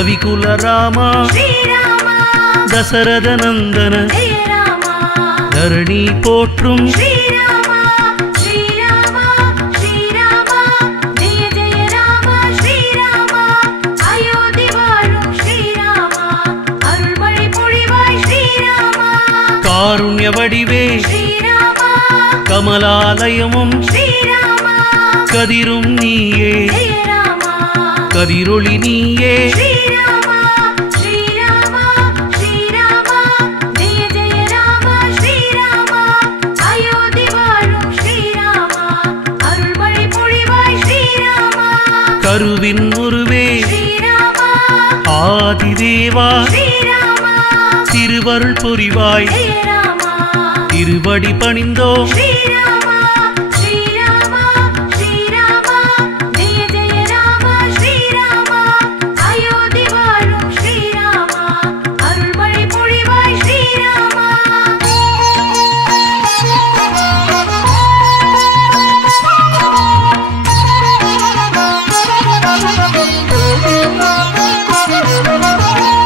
ரவிகுல ராமா ஸ்ரீராமா தசரத நந்தன ஜெயராமா தரணி போற்றும் ஸ்ரீராமா ஸ்ரீராமா ஸ்ரீராமா ஜெய ஜெய ராமா ஸ்ரீராமா அயோத்தி வாழும் ஸ்ரீராமா அருள்மழை பொழிவாய் ஸ்ரீராமா காருண்ய வடிவே ஸ்ரீராமா கமலாலயமும் ஸ்ரீராமா கதிரும் நீயே ஜெயராமா கதிரொளி நீயே ஸ்ரீராமா ஸ்ரீராமா ஸ்ரீராமா ஜெய ஜெய ராமா ஸ்ரீராமா அயோத்தி வாழும் ஸ்ரீராமா அருள்மழை பொழிவாய் ஸ்ரீராமா கருவின் உருவே ஸ்ரீராமா ஆதிதேவா ஸ்ரீராமா திருவருள் புரிவாய் ஜெயராமா திருவடி பணிந்தோம் ஸ்ரீராமா ஸ்ரீராமா ஸ்ரீராமா ஜெய ஜெய ராமா ஸ்ரீராமா அயோத்தி வாழும் ஸ்ரீராமா அருள்மழை பொழிவாய் ஸ்ரீராமா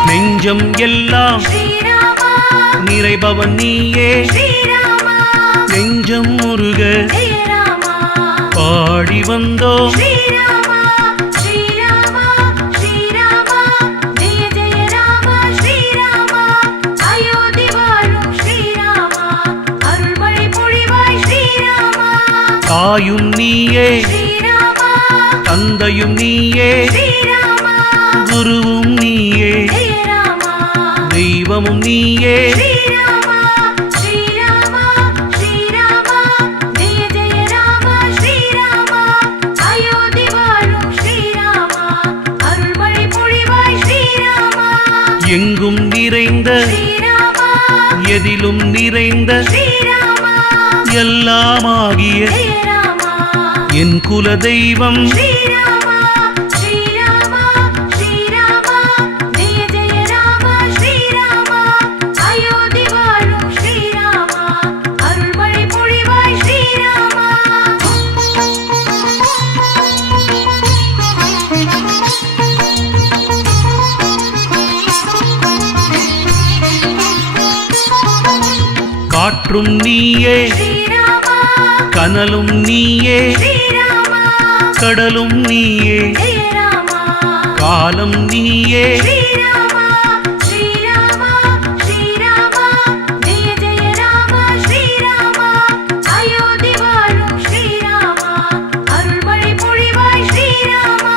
நெஞ்சம் எல்லாம் ஸ்ரீராமா நிறைபவன் நீயே ஸ்ரீராமா நெஞ்சம் முருக ஜெயராமா பாடி வந்தோம் ஸ்ரீராமா ஸ்ரீராமா ஸ்ரீராமா ஜெய ஜெய ராமா ஸ்ரீராமா அயோத்தி வாழும் ஸ்ரீராமா அருள்மழை பொழிவாய் ஸ்ரீராமா தாயும் நீயே ஸ்ரீராமா தந்தையும் நீயே ஸ்ரீராமா குருவும் நீயே ஜெயராமா தெய்வமும் நீயே ஸ்ரீராமா ஸ்ரீராமா ஸ்ரீராமா ஜெய ஜெய ராமா ஸ்ரீராமா அயோத்தி வாழும் ஸ்ரீராமா அருள்மழை பொழிவாய் ஸ்ரீராமா எங்கும் நிறைந்த ஸ்ரீராமா எதிலும் நிறைந்த ஸ்ரீராமா எல்லாமாகிய ஜெயராமா என் குல தெய்வம் ஸ்ரீராமா ஸ்ரீராமா ஸ்ரீராமா ஜெய ஜெய ராமா ஸ்ரீராமா அயோத்தி வாழும் ஸ்ரீராமா அருள்மழை பொழிவாய் ஸ்ரீராமா காற்றும் நீயே ஸ்ரீராமா கனலும் நீயே ஸ்ரீராமா கடலும் நீயே ஜெயராமா காலம் நீயே ஸ்ரீராமா ஸ்ரீராமா ஸ்ரீராமா ஜெய ஜெய ராமா ஸ்ரீராமா அயோத்தி வாழும் ஸ்ரீராமா அருள்மழை பொழிவாய் ஸ்ரீராமா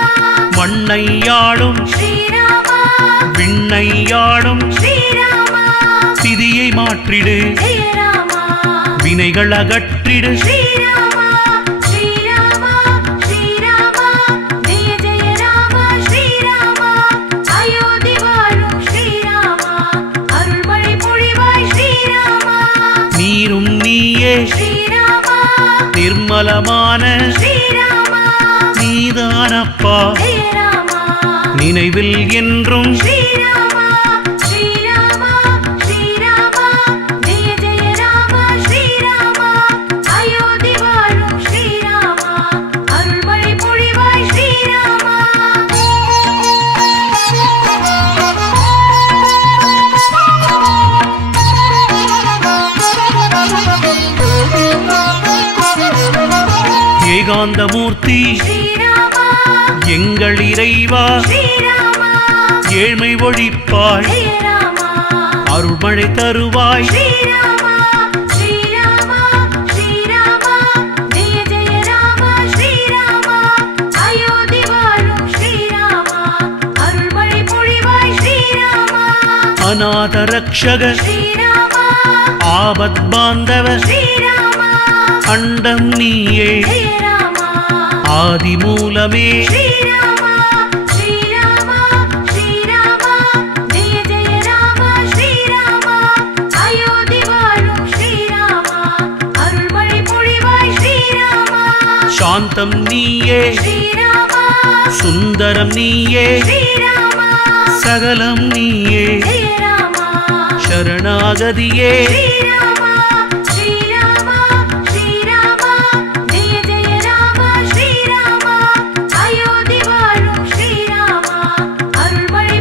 மண்ணையாளும் ஸ்ரீராமா விண்ணையாளும் ஸ்ரீராமா திதியை மாற்றிடு ஜெயராமா வினைகள் அகற்றிடு ஸ்ரீராமா ஸ்ரீராமா ஸ்ரீராமா ஜெய ஜெய ராமா ஸ்ரீராமா அயோத்தி வாழும் ஸ்ரீராமா அருள்மழை பொழிவாய் ஸ்ரீராமா நீரும் நீயே ஸ்ரீராமா நிர்மலமான ஸ்ரீராமா நீதானப்பா ஜெயராமா நினைவில் என்றும் ஸ்ரீராமா ஸ்ரீராமா ஸ்ரீராமா ஜெய ஜெய ராமா ஸ்ரீராமா அயோத்தி வாழும் ஸ்ரீராமா அருள்மழை பொழிவாய் ஸ்ரீராமா ஏகாந்தமூர்த்தி ஸ்ரீராமா எங்கள் இறைவா ஸ்ரீராமா ஏழ்மை ஒழிப்பாய் ஜெயராமா அருள்மழை தருவாய் ஸ்ரீராமா ஸ்ரீராமா ஸ்ரீராமா ஜெய ஜெய ராமா ஸ்ரீராமா அயோத்தி வாழும் ஸ்ரீராமா அருள்மழை பொழிவாய் ஸ்ரீராமா அநாத ரக்ஷக ஸ்ரீராமா ஆபத் பாந்தவ ஸ்ரீராமா அண்டம் நீயே ஜெயராமா ஆதி மூலமே ஸ்ரீராமா ஸ்ரீராமா ஸ்ரீராமா ஜெய ஜெய ராமா ஸ்ரீராமா அயோத்தி வாழும் ஸ்ரீராமா அருள்மழை பொழிவாய் ஸ்ரீராமா சாந்தம் நீயே ஸ்ரீராமா சுந்தரம் நீயே ஸ்ரீராமா சகலம் நீயே ஜெயராமா சரணாகதியே ஸ்ரீராமா ஸ்ரீராமா ஸ்ரீராமா ஜெய ஜெய ராமா ஸ்ரீராமா அயோத்தி வாழும் ஸ்ரீராமா அருள்மழை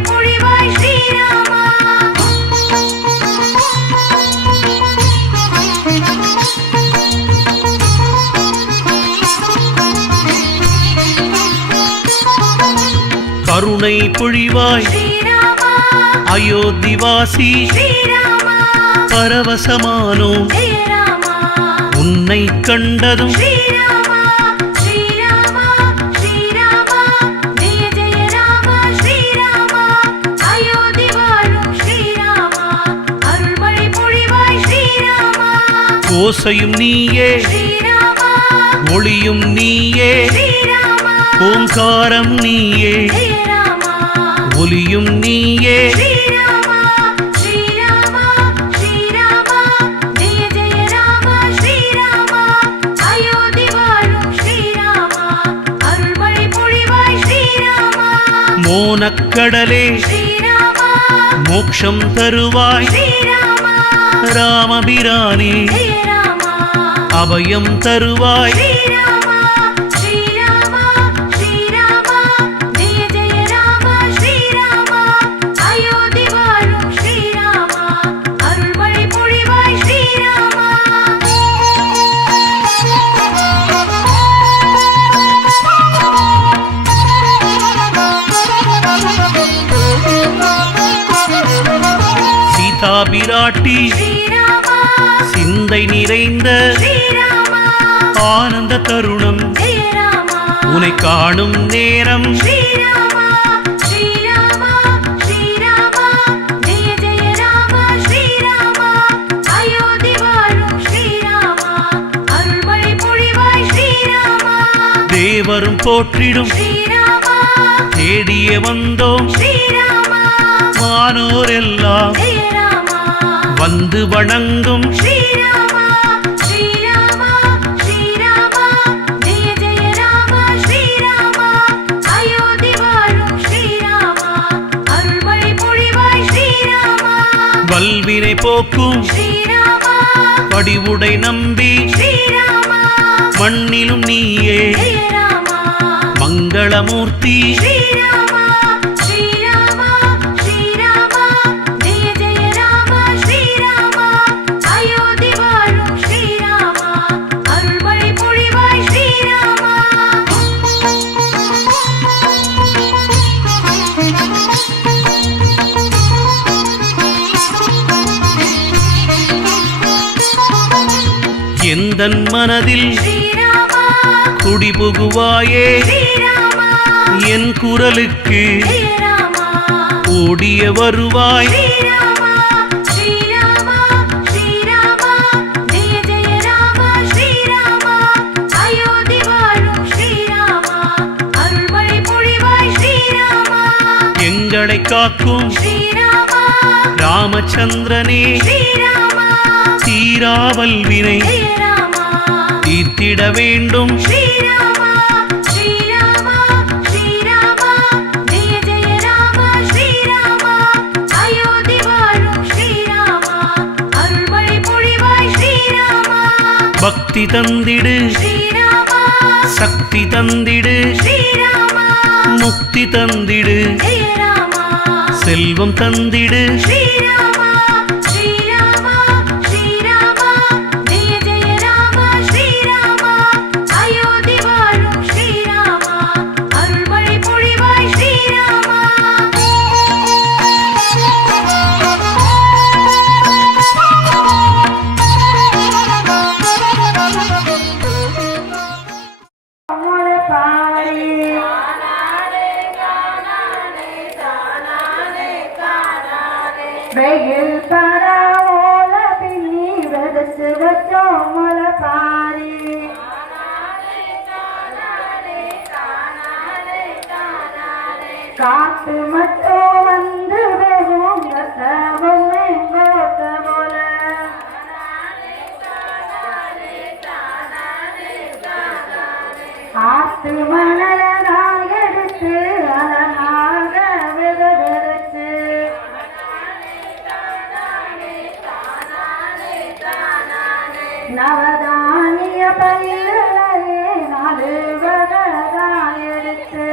பொழிவாய் ஸ்ரீராமா அயோத்திவாசி ஸ்ரீராமா பரவசமானோம் ஜெய ராமா உன்னை கண்டதும் ஸ்ரீராமா ஸ்ரீராமா ஸ்ரீராமா ஜெய ஜெய ராமா ஸ்ரீராமா அயோத்தி வாழும் ஸ்ரீராமா அருள்மழை பொழிவாய் ஸ்ரீராமா ஓசையும் நீயே ஸ்ரீராமா ஒளியும் நீயே ஸ்ரீராமா ஓங்காரம் நீயே ஜெய ராமா ஒலியும் நீயே ஸ்ரீராமா ஸ்ரீராமா ஸ்ரீராமா ஜெய ஜெய ராமா ஸ்ரீராமா அயோத்தி வாழும் ஸ்ரீராமா அருள்மழை பொழிவாய் ஸ்ரீராமா மோனக்கடலே ஸ்ரீராமா மோட்சம் தருவாய் ஸ்ரீராமா ராமபிரானே ஜெய ராமா அபயம் தருவாய் ஸ்ரீராமா ஸ்ரீராமா ஸ்ரீராமா ஜெய ஜெய ராமா ஸ்ரீராமா அயோத்தி வாழும் ஸ்ரீராமா அருள்மழை பொழிவாய் ஸ்ரீராமா சீதா பிராட்டி ஸ்ரீராமா சிந்தை நிறைந்த ஸ்ரீராமா ஆனந்த தருணம் ஜெய ராமா உனை காணும் நேரம் ஸ்ரீராமா ஸ்ரீராமா ஸ்ரீராமா ஜெய ஜெய ராமா ஸ்ரீராமா அயோத்தி வாழும் ஸ்ரீராமா அருள்மழை பொழிவாய் ஸ்ரீராமா தேவரும் போற்றிடும் ஸ்ரீராமா தேடிய வந்தோம் ஸ்ரீராமா வானோரெல்லாம் ஜெய ராமா வந்து வணங்கும் ஸ்ரீராமா ஸ்ரீராமா ஸ்ரீராமா ஜெய ஜெய ராமா ஸ்ரீராமா அயோத்தி வாழும் ஸ்ரீராமா அருள்மழை பொழிவாய் ஸ்ரீராமா வல்வினை போக்கும் ஸ்ரீராமா வடிவுடை நம்பி ஸ்ரீராமா மண்ணிலும் நீயே ஜெய ராமா மங்களமூர்த்தி ஸ்ரீராமா ஸ்ரீராமா ஸ்ரீராமா ஜெய ஜெய ராமா ஸ்ரீராமா அயோத்தி வாழும் ஸ்ரீராமா அருள்மழை பொழிவாய் ஸ்ரீராமா எந்தன் மனதில் ஸ்ரீராமா குடிபுகுவாயே ஸ்ரீராமா என் குரலுக்கு ஜெய ராமா ஓடிய வருவாய் ஸ்ரீராமா ஸ்ரீராமா ஸ்ரீராமா ஜெய ஜெய ராமா ஸ்ரீராமா அயோத்தி வாழும் ஸ்ரீராமா அருள்மழை பொழிவாய் ஸ்ரீராமா எங்களை காக்கும் ஸ்ரீராமா ராமச்சந்திரனே ஸ்ரீராமா தீராவல் வினை ஜெய ராமா தீர்த்திட வேண்டும் ஸ்ரீராமா ஸ்ரீராமா ஸ்ரீராமா ஜெய ஜெய ராமா ஸ்ரீராமா அயோத்தி வாழும் ஸ்ரீராமா அருள்மழை பொழிவாய் ஸ்ரீராமா பக்தி தந்திடு ஸ்ரீராமா சக்தி தந்திடு ஸ்ரீராமா முக்தி தந்திடு ஜெய ராமா செல்வம் தந்திடு ஸ்ரீராமா ஸ்ரீராமா ஸ்ரீராமா ஜெய ஜெய ராமா ஸ்ரீராமா அயோத்தி வாழும் ஸ்ரீராமா அருள்மழை பொழிவாய் ஸ்ரீராமா வெயில் பரவோல பின்னி வெதச்சு வச்சோம் முளைப்பாரி காத்து மட்டும் வந்து வெறும் கோத்த போல ஆத்து மணலகாய் எடுத்து அழகாக விதச்சு நவதானிய பயிர்களே நாலு வகதாய் எடுத்து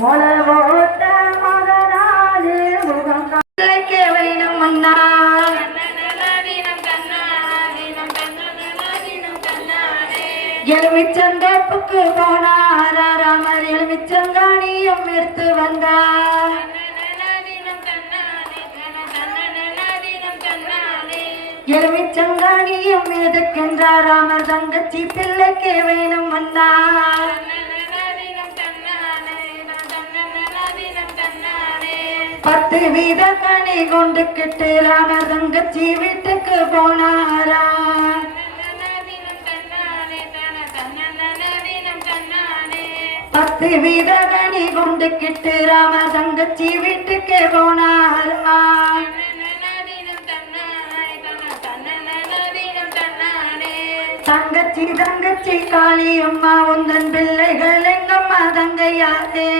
மொளவோட்ட மகனாது முகம் காலைக்கு வேணும் அண்ணா எருமை எலுமிச்சந்தோப்புக்கு போனாரா ராமர் எலுமிச்சங்காணியம் எடுத்து வந்தார் எலுமிச்சங்காணியம் எதுக்கென்றார் ராமர் தங்கச்சி பிள்ளைக்கு வேணும் வந்தார் 10 வீத கனி கொண்டுக்கிட்டு ராமர் தங்கச்சி வீட்டுக்கு போனாரா 10 வீத கனி கொண்டுக்கிட்டு ராமர் தங்கச்சி வீட்டுக்கு போனாரா தங்கச்சி தங்கச்சி காளியம்மா உந்தன் பிள்ளைகள் எங்கம்மா தங்கையாரே